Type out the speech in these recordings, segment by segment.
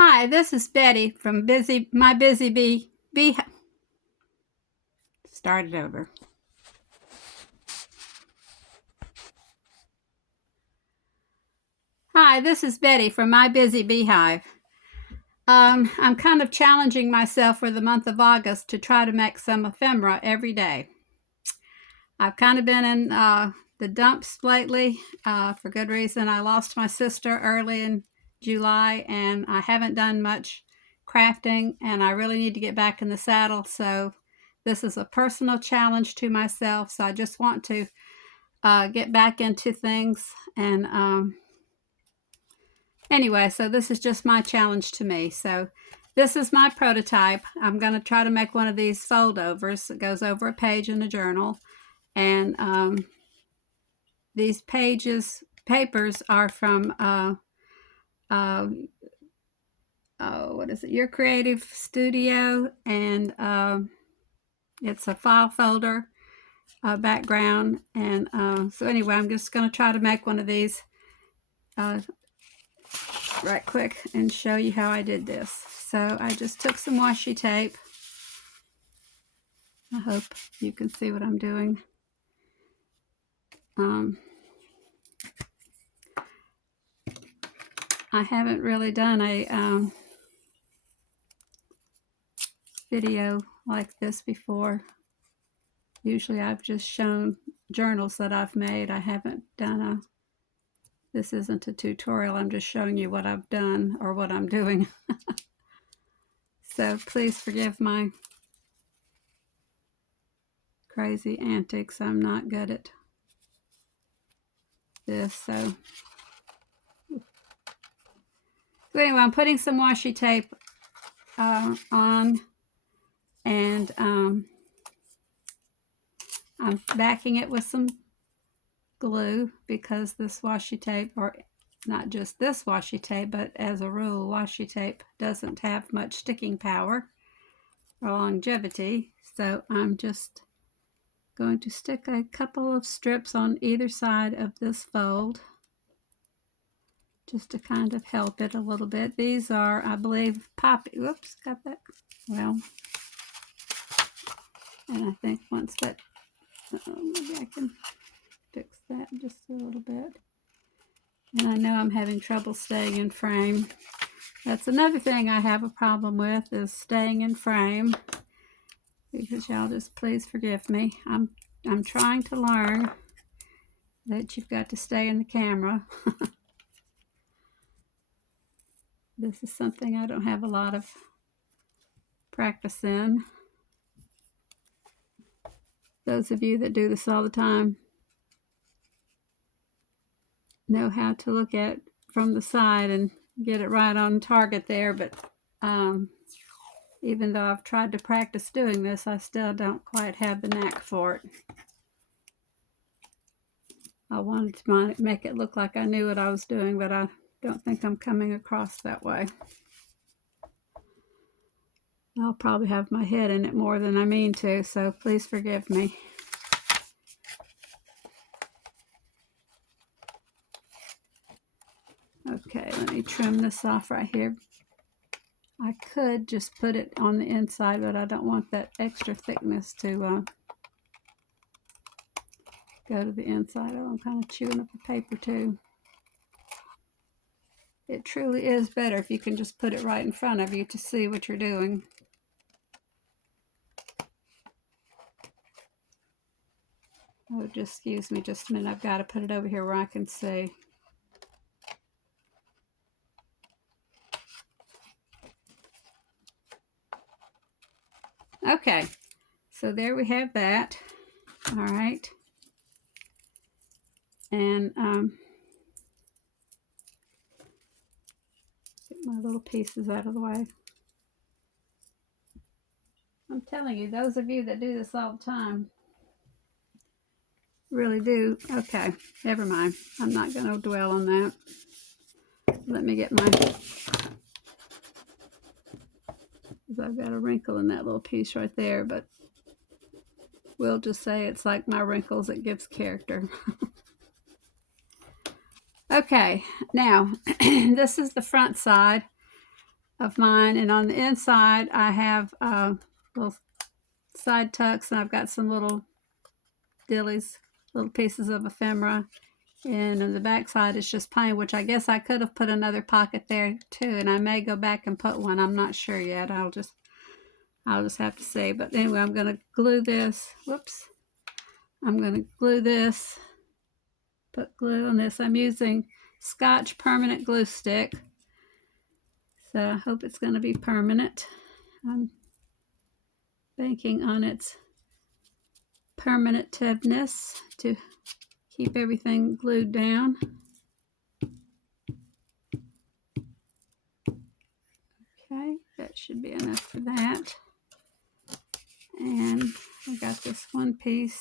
Hi, this is Betty from My Busy Bee. Start it over. Hi, this is Betty from My Busy Beehive. I'm kind of challenging myself for the month of August to try to make some ephemera every day. I've kind of been in the dumps lately for good reason. I lost my sister early in July, and I haven't done much crafting, and I really need to get back in the saddle. So this is a personal challenge to myself. So I just want to get back into things. And anyway, so this is just my challenge to me. So this is my prototype. I'm going to try to make one of these foldovers that goes over a page in a journal. And these papers are from what is it? Your Creative Studio, and it's a file folder background. And so anyway, I'm just going to try to make one of these right quick and show you how I did this. So I just took some washi tape. I hope you can see what I'm doing. I haven't really done a video like this before. Usually I've just shown journals that I've made. I haven't done this isn't a tutorial. I'm just showing you what I've done or what I'm doing. So please forgive my crazy antics. I'm not good at this. So anyway, I'm putting some washi tape on, and I'm backing it with some glue because this washi tape, or not just this washi tape, but as a rule, washi tape doesn't have much sticking power or longevity. So I'm just going to stick a couple of strips on either side of this fold just to kind of help it a little bit. These are, I believe, poppy. Whoops, got that. Well, and I think once that, maybe I can fix that just a little bit. And I know I'm having trouble staying in frame. That's another thing I have a problem with, is staying in frame. Because y'all just please forgive me. I'm trying to learn that you've got to stay in the camera. This is something I don't have a lot of practice in. Those of you that do this all the time know how to look at from the side and get it right on target there, but even though I've tried to practice doing this, I still don't quite have the knack for it. I wanted to make it look like I knew what I was doing, but I don't think I'm coming across that way. I'll probably have my head in it more than I mean to, so please forgive me. Okay, let me trim this off right here. I could just put it on the inside, but I don't want that extra thickness to go to the inside. Oh, I'm kind of chewing up the paper too. It truly is better if you can just put it right in front of you to see what you're doing. Oh, just excuse me just a minute. I've got to put it over here where I can see. Okay, so there we have that. All right. And get my little pieces out of the way. I'm telling you, those of you that do this all the time really do. Okay, never mind. I'm not going to dwell on that. Let me get my, I've got a wrinkle in that little piece right there, but we'll just say it's like my wrinkles, it gives character. Okay, now this is the front side. of mine, and on the inside I have little side tucks, and I've got some little dillies, little pieces of ephemera, and on the back side it's just plain, which I guess I could have put another pocket there too, and I may go back and put one. I'm not sure yet. I'll just have to see. But anyway, I'm going to glue this. Whoops. I'm going to glue this, put glue on this. I'm using Scotch permanent glue stick, so I hope it's going to be permanent. I'm banking on its permanentiveness to keep everything glued down. Okay, that should be enough for that. And I got this one piece.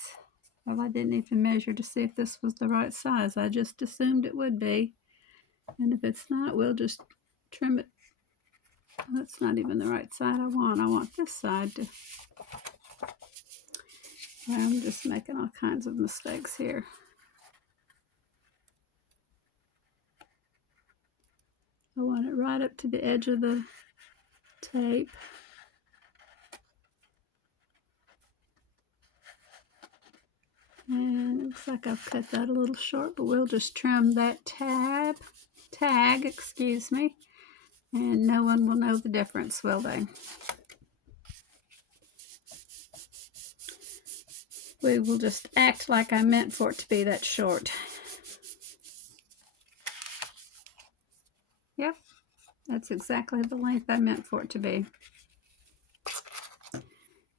Well, I didn't even measure to see if this was the right size. I just assumed it would be. And if it's not, we'll just trim it. That's not even the right side I want. I want this side to... Well, I'm just making all kinds of mistakes here. I want it right up to the edge of the tape. And it looks like I've cut that a little short, but we'll just trim that tag, excuse me, and no one will know the difference, will they? We will just act like I meant for it to be that short. Yep, that's exactly the length I meant for it to be.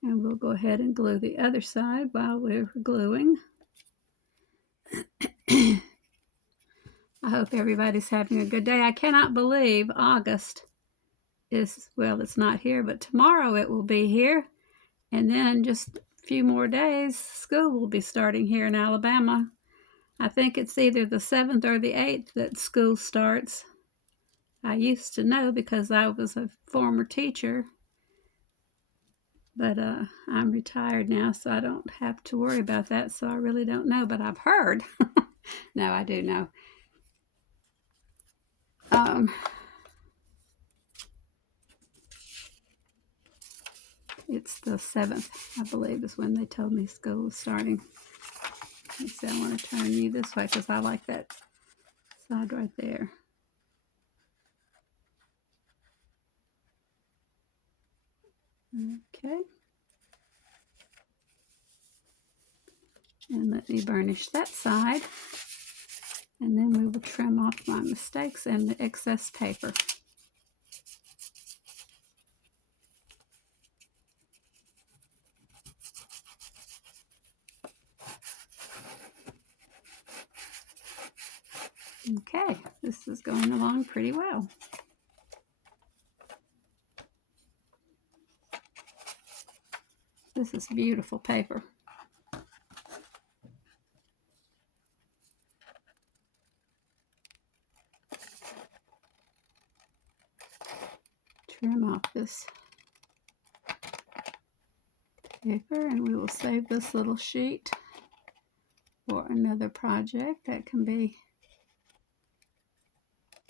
And we'll go ahead and glue the other side while we're gluing. I hope everybody's having a good day. I cannot believe August is, well, it's not here, but tomorrow it will be here. And then just a few more days, school will be starting here in Alabama. I think it's either the 7th or the 8th that school starts. I used to know because I was a former teacher. But I'm retired now, so I don't have to worry about that, so I really don't know, but I've heard. No, I do know. It's the 7th, I believe, is when they told me school was starting. Let's see, I want to turn you this way because I like that side right there. Okay. And let me burnish that side. And then we will trim off my mistakes and the excess paper. Okay, this is going along pretty well. This is beautiful paper. Trim off this paper, and we will save this little sheet for another project. That can be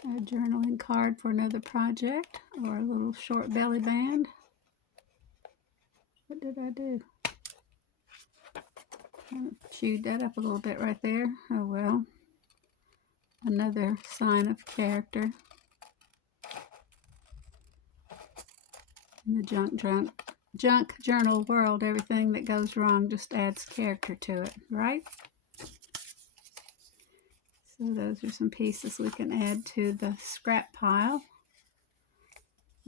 a journaling card for another project, or a little short belly band. What did I do? I chewed that up a little bit right there. Oh well. Another sign of character. In the junk journal world, everything that goes wrong just adds character to it, right? So those are some pieces we can add to the scrap pile.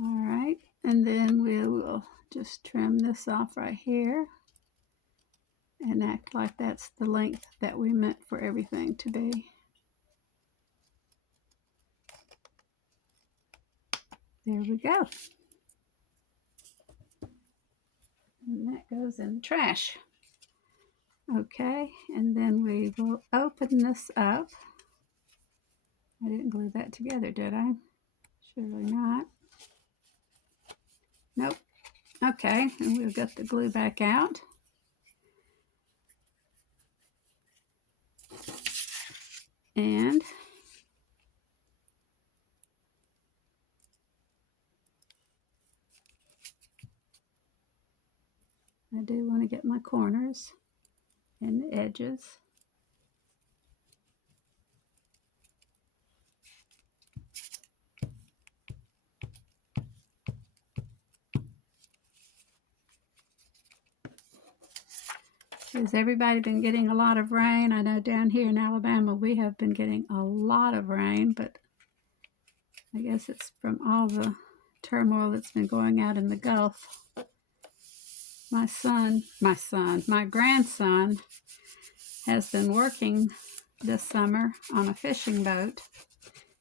All right, and then we will just trim this off right here and act like that's the length that we meant for everything to be. There we go. And that goes in the trash. Okay, and then we will open this up. I didn't glue that together, did I? Surely not. Nope. Okay, and we'll get the glue back out. And I do want to get my corners and the edges. Has everybody been getting a lot of rain? I know down here in Alabama we have been getting a lot of rain, but I guess it's from all the turmoil that's been going out in the Gulf. My grandson has been working this summer on a fishing boat.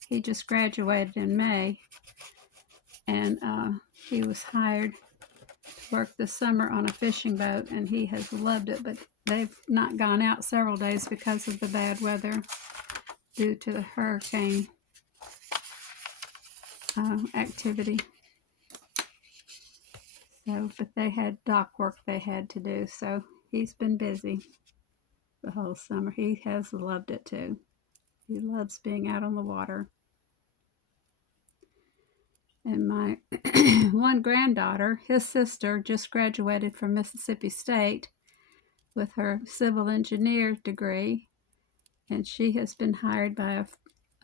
He just graduated in May, and he was hired to work this summer on a fishing boat, and he has loved it, but they've not gone out several days because of the bad weather due to the hurricane activity. So, but they had dock work they had to do, so he's been busy the whole summer. He has loved it too. He loves being out on the water. And my one granddaughter, his sister, just graduated from Mississippi State with her civil engineer degree, and she has been hired by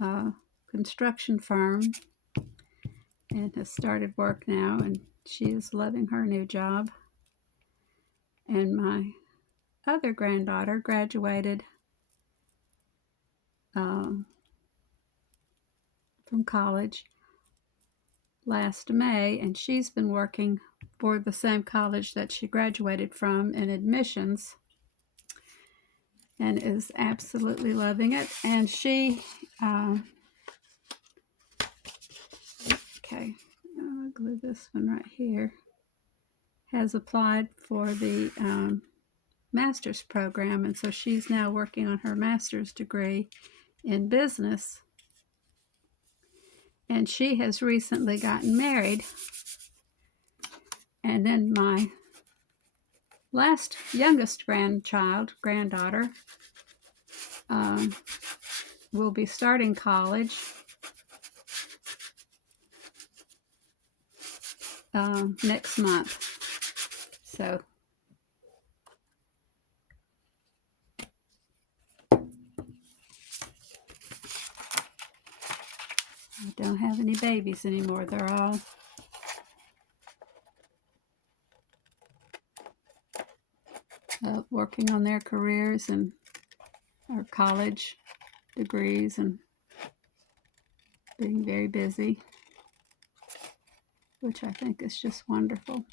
a construction firm and has started work now, and she is loving her new job. And my other granddaughter graduated from college last May, and she's been working for the same college that she graduated from in admissions and is absolutely loving it. And she okay, I'll glue this one right here, has applied for the master's program, and so she's now working on her master's degree in business. And she has recently gotten married. And then my youngest granddaughter, will be starting college next month. So I don't have any babies anymore. They're all working on their careers and our college degrees and being very busy, which I think is just wonderful.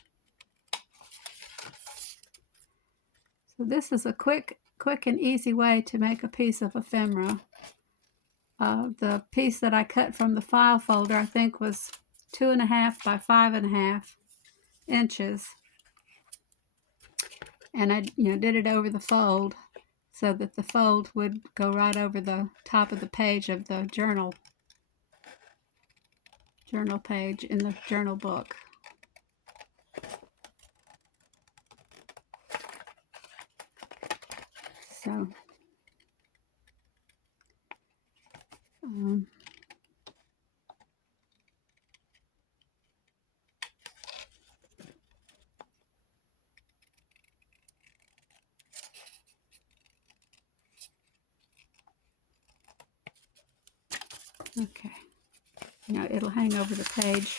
So this is a quick and easy way to make a piece of ephemera. The piece that I cut from the file folder, I think, was 2.5 by 5.5 inches, and I did it over the fold so that the fold would go right over the top of the page of the journal page in the journal book. So okay, it'll hang over the page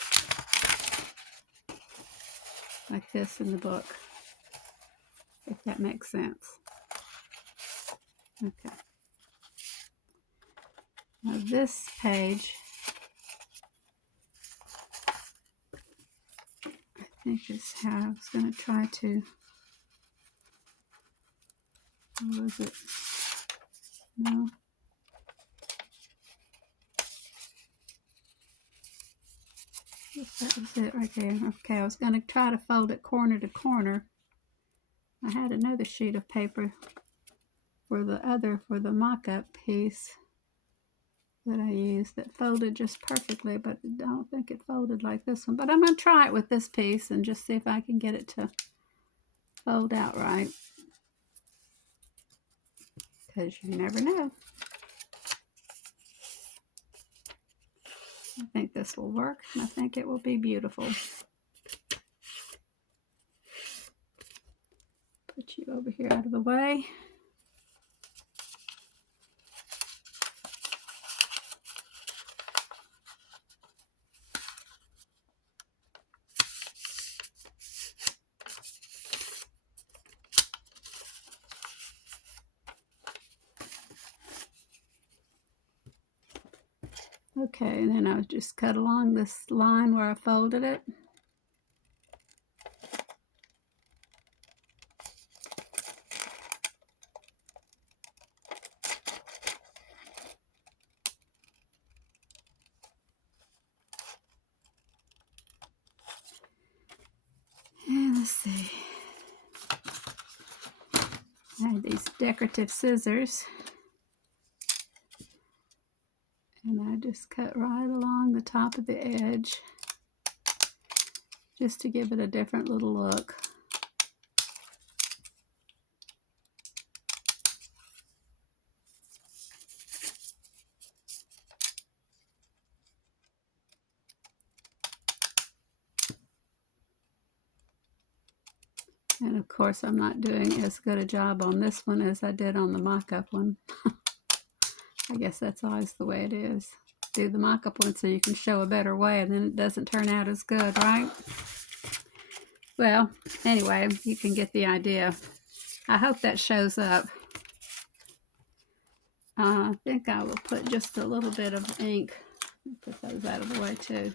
like this in the book, if that makes sense. Okay. Now this page, I think, is how I was going to try to, what was it? No. That was it right there. Okay, I was going to try to fold it corner to corner. I had another sheet of paper for the mock-up piece that I used that folded just perfectly, but I don't think it folded like this one. But I'm going to try it with this piece and just see if I can get it to fold out right, because you never know. I think this will work, and I think it will be beautiful. Put you over here out of the way. Okay, and then I'll just cut along this line where I folded it. And let's see. I have these decorative scissors. And I just cut right along the top of the edge just to give it a different little look. And of course, I'm not doing as good a job on this one as I did on the mock-up one. I guess that's always the way it is. Do the mock-up one so you can show a better way, and then it doesn't turn out as good, right? Well, anyway, you can get the idea. I hope that shows up. I think I will put just a little bit of ink. Put those out of the way too.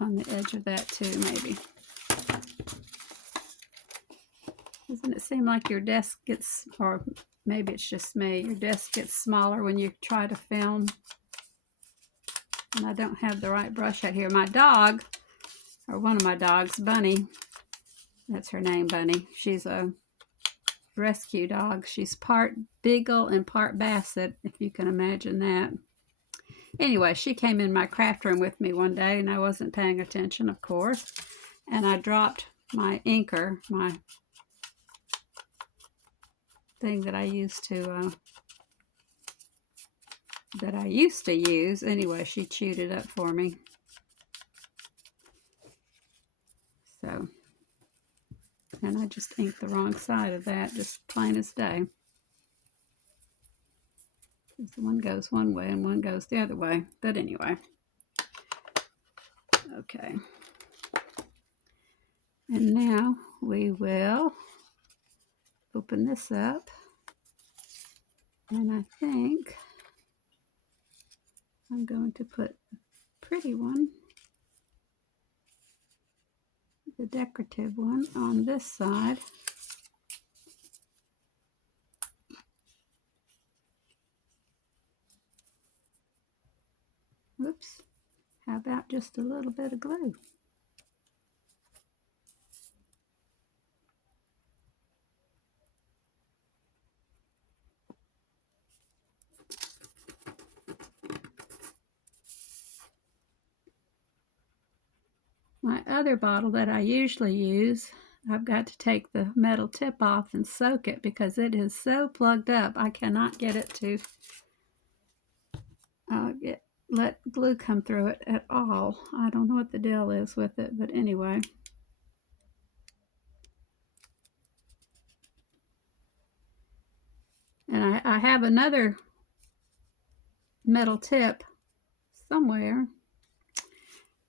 On the edge of that too, maybe. Doesn't it seem like your desk gets, or maybe it's just me, your desk gets smaller when you try to film? And I don't have the right brush out here. My dog, or one of my dogs, Bunny, that's her name, Bunny. She's a rescue dog. She's part Beagle and part Basset, if you can imagine that. Anyway, she came in my craft room with me one day, and I wasn't paying attention, of course, and I dropped my inker, my thing that I used to use. Anyway, she chewed it up for me. So, and I just inked the wrong side of that, just plain as day. One goes one way and one goes the other way. But anyway. Okay. And now we will open this up. And I think I'm going to put the pretty one, the decorative one, on this side. Oops. How about just a little bit of glue? My other bottle that I usually use, I've got to take the metal tip off and soak it because it is so plugged up. I cannot get it to let glue come through it at all. I don't know what the deal is with it, but anyway. And I have another metal tip somewhere,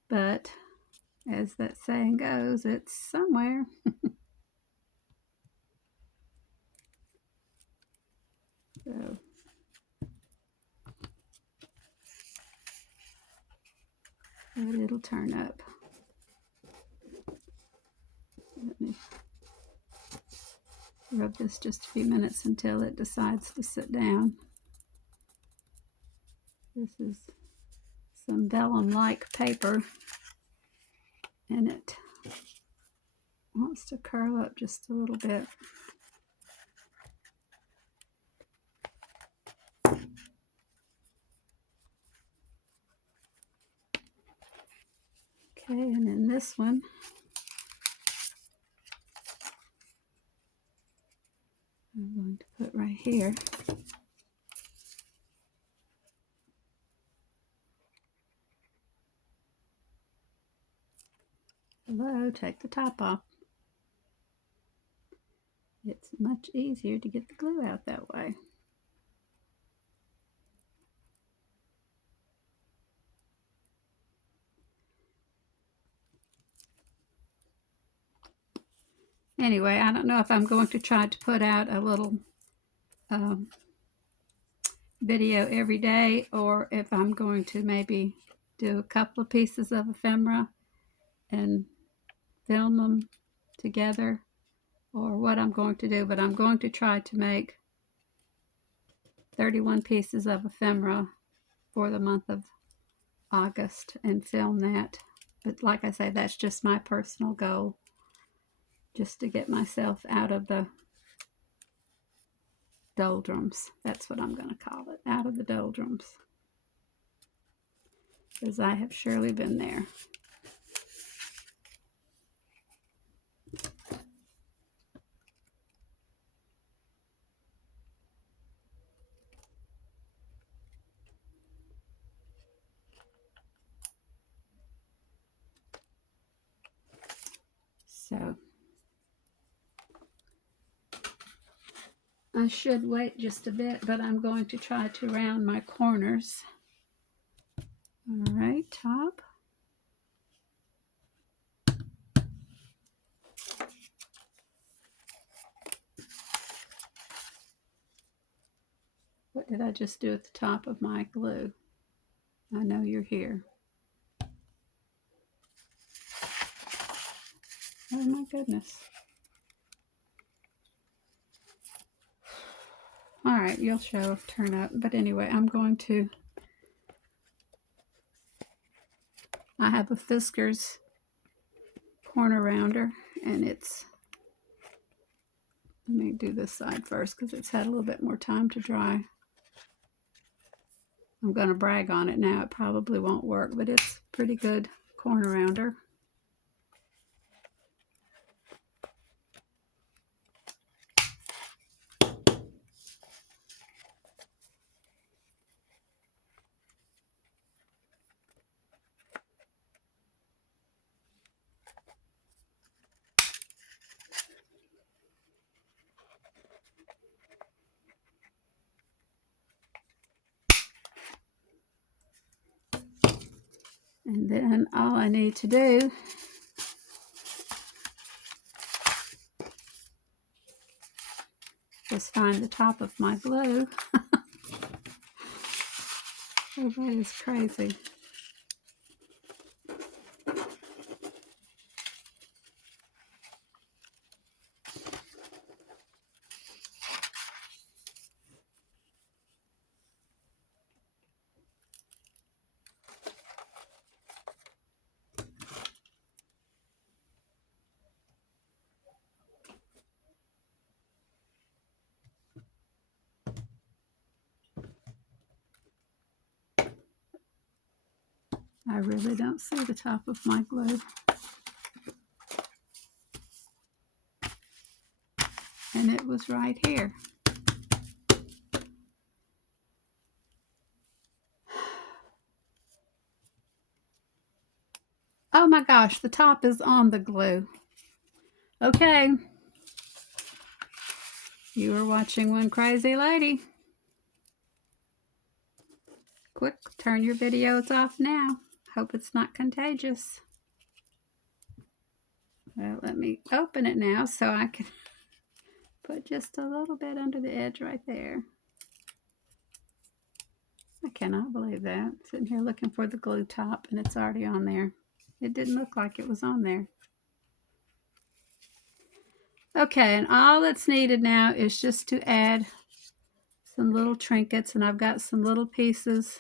but as that saying goes, it's somewhere. So, but it'll turn up. Let me rub this just a few minutes until it decides to sit down. This is some vellum-like paper, and it wants to curl up just a little bit. Okay, and then this one, I'm going to put right here. Hello, take the top off. It's much easier to get the glue out that way. Anyway, I don't know if I'm going to try to put out a little video every day, or if I'm going to maybe do a couple of pieces of ephemera and film them together, or what I'm going to do. But I'm going to try to make 31 pieces of ephemera for the month of August and film that. But like I say, that's just my personal goal, just to get myself out of the doldrums. That's what I'm going to call it, out of the doldrums, because I have surely been there. So I should wait just a bit, but I'm going to try to round my corners. All right, top. What did I just do at the top of my glue? I know you're here. Oh my goodness. All right, you'll show turn up. But anyway, I have a Fiskars corner rounder, and let me do this side first because it's had a little bit more time to dry. I'm going to brag on it now. It probably won't work, but it's a pretty good corner rounder. And then all I need to do is find the top of my glue. Oh, that is crazy. I really don't see the top of my glue. And it was right here. Oh my gosh, the top is on the glue. Okay. You are watching one crazy lady. Quick, turn your videos off now. Hope it's not contagious. Well, let me open it now so I can put just a little bit under the edge right there. I cannot believe that. Sitting here looking for the glue top and it's already on there. It didn't look like it was on there. Okay, and all that's needed now is just to add some little trinkets, and I've got some little pieces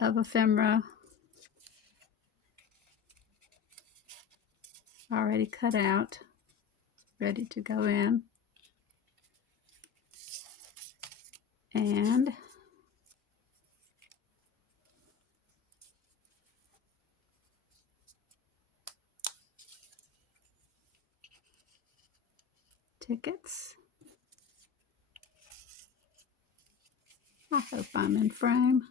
of ephemera already cut out, ready to go in. And tickets. I hope I'm in frame.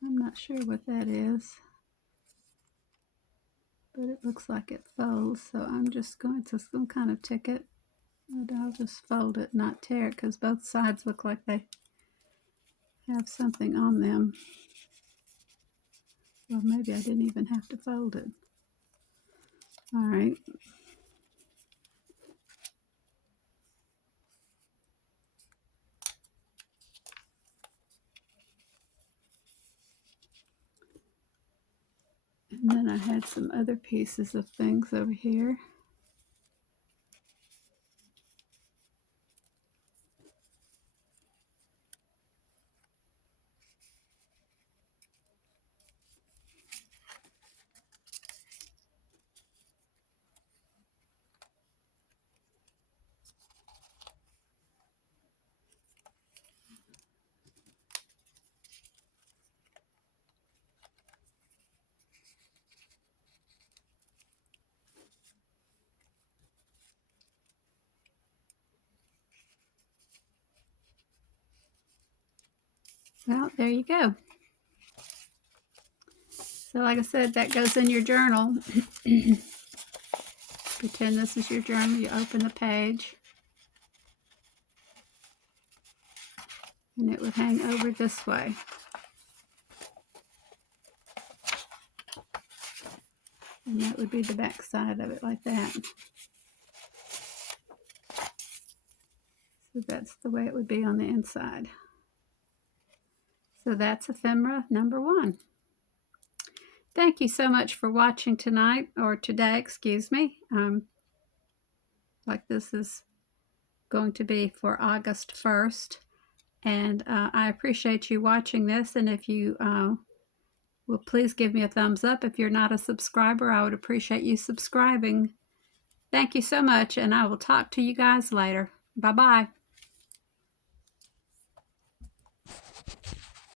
I'm not sure what that is. but it looks like it folds, so I'm just going to some kind of tick it, but I'll just fold it, not tear it, because both sides look like they have something on them. Well, maybe I didn't even have to fold it. All right. And then I had some other pieces of things over here. Well, there you go. So like I said, that goes in your journal. Pretend this is your journal. You open the page, and it would hang over this way. And that would be the back side of it, like that. So that's the way it would be on the inside. So that's ephemera number 1. Thank you so much for watching tonight, or today, excuse me. Like this is going to be for August 1st. And I appreciate you watching this. And if you will please give me a thumbs up. If you're not a subscriber, I would appreciate you subscribing. Thank you so much, and I will talk to you guys later. Bye-bye.